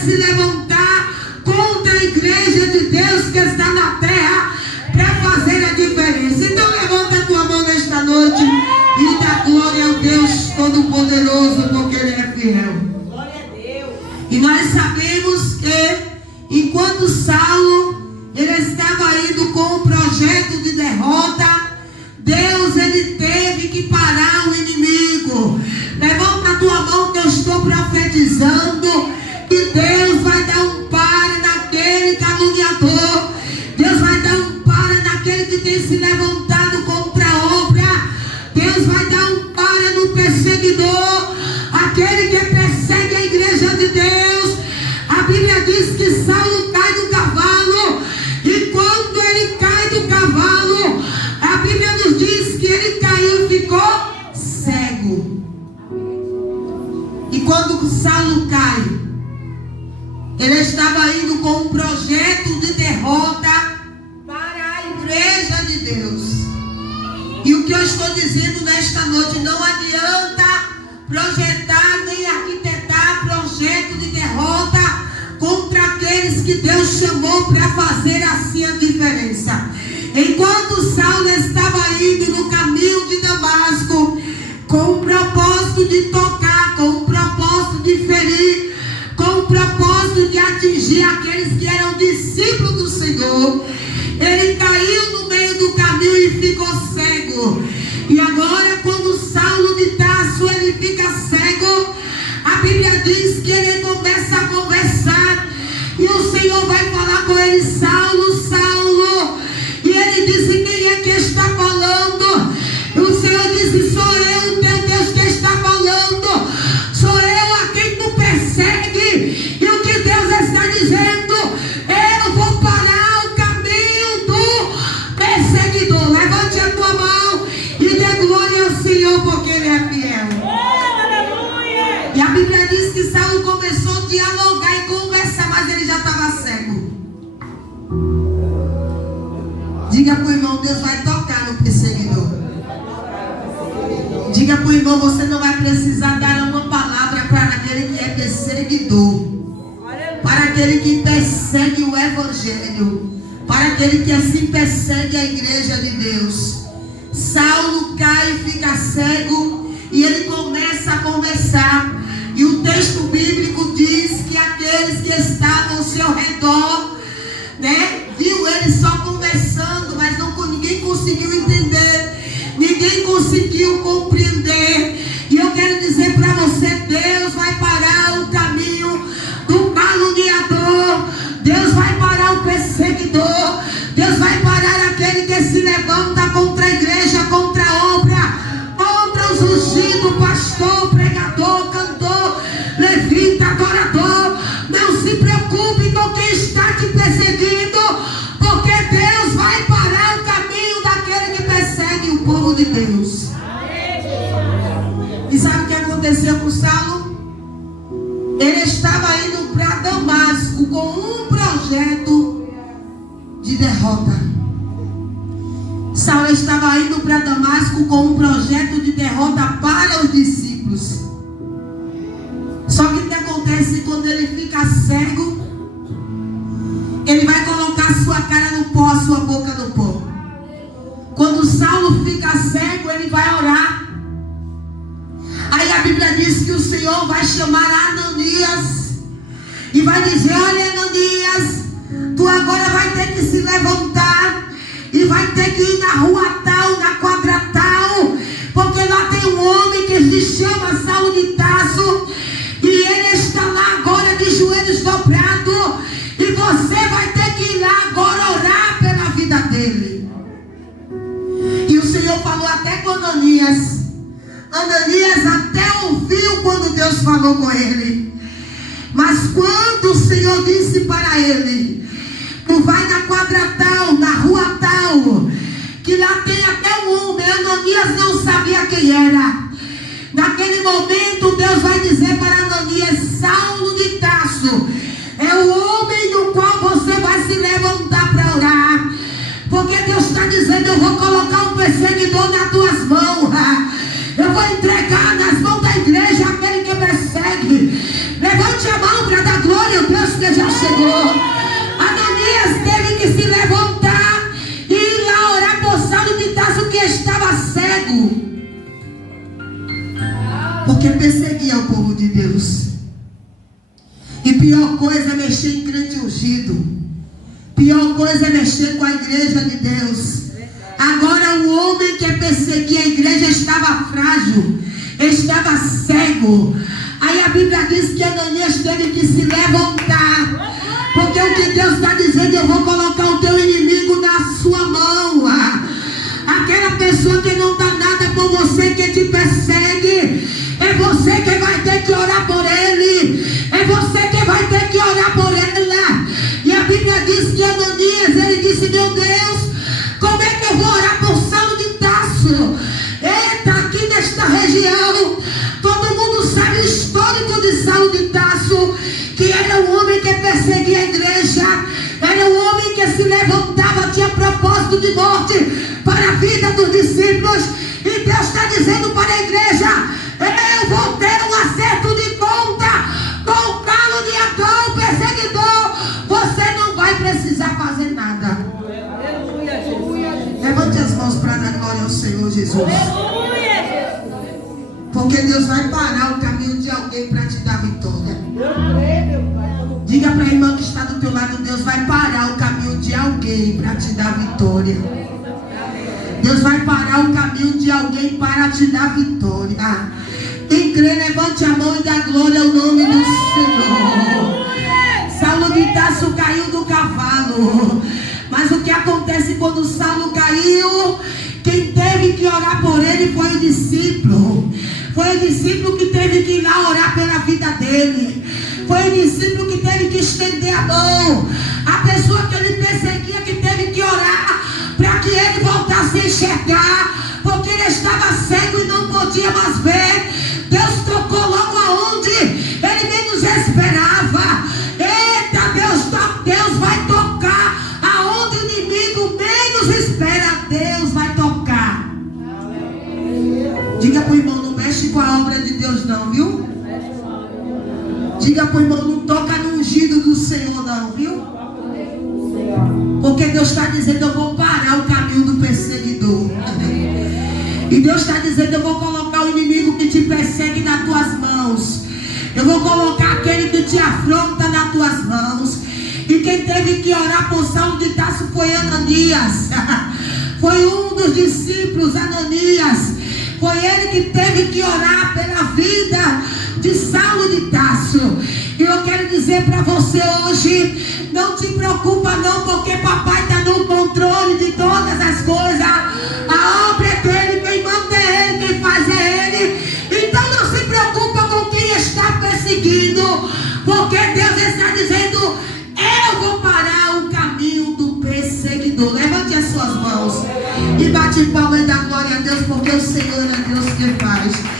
se levantar contra a igreja de Deus que está na terra para fazer a diferença. Então levanta a tua mão nesta noite e dá glória ao Deus Todo-Poderoso, porque Ele é fiel. Glória a Deus. E nós sabemos que enquanto Saulo ele estava indo com um projeto de derrota, Deus ele teve que parar o inimigo. Levanta a tua mão que eu estou profetizando que Deus vai dar um pare naquele caluniador. Deus vai dar um pare naquele que tem se levantado contra a obra. Deus vai dar um pare no perseguidor, aquele que persegue a igreja de Deus. A Bíblia diz que Saulo cai do cavalo, e quando ele cai do cavalo, a Bíblia nos diz que ele caiu e ficou cego. E quando Saulo cai, ele estava indo com um projeto de derrota para a igreja de Deus. E o que eu estou dizendo nesta noite, não adianta projetar nem arquitetar projeto de derrota contra aqueles que Deus chamou para fazer assim a diferença. Enquanto Saulo estava indo no caminho de Damasco, com o propósito de tocar, com o propósito de ferir, com o propósito de atingir aqueles que eram discípulos do Senhor, ele caiu no meio do caminho e ficou cego. E agora, quando Saulo de Tarso ele fica cego, a Bíblia diz que ele começa a conversar, e o Senhor vai falar com ele: Saulo, Saulo. E ele disse: quem é que está falando? E o Senhor disse: sou eu, o teu Deus, que está falando. Sou eu a quem tu persegue. E o que Deus está dizendo: eu vou parar o caminho do perseguidor. Levante a tua mão e dê glória ao Senhor, porque Ele é fiel. E a Bíblia diz que Saulo começou a dialogar e conversar, mas ele já estava cego. Diga para o irmão: Deus vai tocar no perseguidor. Diga para o irmão: você não vai precisar dar uma palavra para aquele que é perseguidor, para aquele que persegue o evangelho, para aquele que assim persegue a igreja de Deus. Saulo cai e fica cego, e ele começa a conversar. E o texto bíblico diz que aqueles que estavam ao seu redor, viu ele só conversando, mas ninguém conseguiu entender, ninguém conseguiu compreender. E eu quero dizer para você: Deus vai parar o caminho do caluniador, Deus vai parar o perseguidor, Deus vai parar aquele que se levanta contra a igreja, contra a obra, contra os ungidos, pastor, pregador, cantor, levita, adorador. Não se preocupe com quem está te perseguindo, porque Deus vai parar o caminho daquele que persegue o povo de Deus. E sabe o que aconteceu com Saulo? Ele estava indo para Damasco com um projeto de derrota. Saulo estava indo para Damasco com um projeto de derrota para os discípulos. Só que o que acontece quando ele fica cego? Ele vai colocar sua cara no pó, sua boca no pó. Quando Saulo fica cego, ele vai orar. Aí a Bíblia diz que o Senhor vai chamar Ananias e vai dizer: olha, Ananias, tu agora vai ter que se levantar e vai ter que ir na rua tal, na quadra tal, porque lá tem um homem que se chama Saulo de Tarso, e ele está lá agora de joelhos dobrados, e você vai ter que ir lá agora orar pela vida dele. E o Senhor falou até com Ananias. Ananias até ouviu quando Deus falou com ele. Mas quando o Senhor disse para ele: tu vai na quadra tal, na rua tal, que lá tem até um homem. Ananias não sabia quem era. Naquele momento Deus vai dizer para Ananias: Saulo de Tarso é o homem do qual você vai se levantar para orar. Porque Deus está dizendo: eu vou colocar um perseguidor nas tuas mãos. Eu vou entregar nas mãos da igreja aquele que persegue. Levante a mão para dar glória ao Deus Senhor. Ananias teve que se levantar e ir lá orar por Saulo de Tarso, que estava cego, porque perseguia o povo de Deus. E pior coisa é mexer em crente ungido. Pior coisa é mexer com a igreja de Deus. Agora o homem que perseguia a igreja estava frágil, estava cego. Aí a Bíblia diz que Ananias teve que se levantar, porque o que Deus está dizendo: eu vou colocar o teu inimigo na sua mão. Aquela pessoa que não dá nada por você, que te persegue, é você que vai ter que orar por ele. É você que vai ter que orar por ela. E a Bíblia diz que Ananias, ele disse: meu Deus, como é que eu vou orar por Saulo de Tarso? Eita, aqui nesta região, todo mundo sabe o histórico de Saulo de Tarso, que era um homem que perseguia a igreja, era um homem que se levantava, tinha propósito de morte para a vida dos discípulos. E Deus está dizendo para a igreja: eu vou ter um acerto de conta com o caluniador, o perseguidor. Você não vai precisar fazer nada. Levante as mãos para dar glória ao Senhor Jesus. Porque Deus vai parar o caminho de alguém para te dar vitória. Diga para a irmã que está do teu lado: Deus vai parar o caminho de alguém para te dar vitória. Deus vai parar o caminho de alguém para te dar vitória. Quem crê, levante a mão e dá glória ao nome do Senhor. Saulo de Tarso caiu do cavalo. Mas o que acontece quando Saulo caiu? Quem teve que orar por ele foi o discípulo. Foi o discípulo que teve que ir lá orar pela vida dele. Foi o discípulo que teve que estender a mão. A pessoa que ele perseguia, que teve que orar para que ele voltasse a enxergar, porque ele estava cego e não podia mais ver. Deus tocou logo aonde ele menos esperava. Eita, Deus vai tocar aonde o inimigo menos espera. Deus vai tocar. Diga para o irmão: não mexe com a obra de Deus não, viu? Diga para o irmão: não toca no ungido do Senhor não, viu? Porque Deus está dizendo: eu vou parar o caminho do perseguidor. E Deus está dizendo: eu vou colocar o inimigo que te persegue nas tuas mãos. Eu vou colocar aquele que te afronta nas tuas mãos. E quem teve que orar por Saulo de Tarso foi Ananias. Foi um dos discípulos, Ananias. Foi ele que teve que orar pela vida de Saulo de Tarso. E eu quero dizer para você hoje: não te preocupa não, porque papai está no controle de todas as coisas. A obra é dele, quem manda é ele, quem faz é ele. Então não se preocupa com quem está perseguindo, porque Deus está dizendo: eu vou parar o caminho do perseguidor. Levante as suas mãos e bate palma e dá glória a Deus, porque o Senhor é Deus que faz.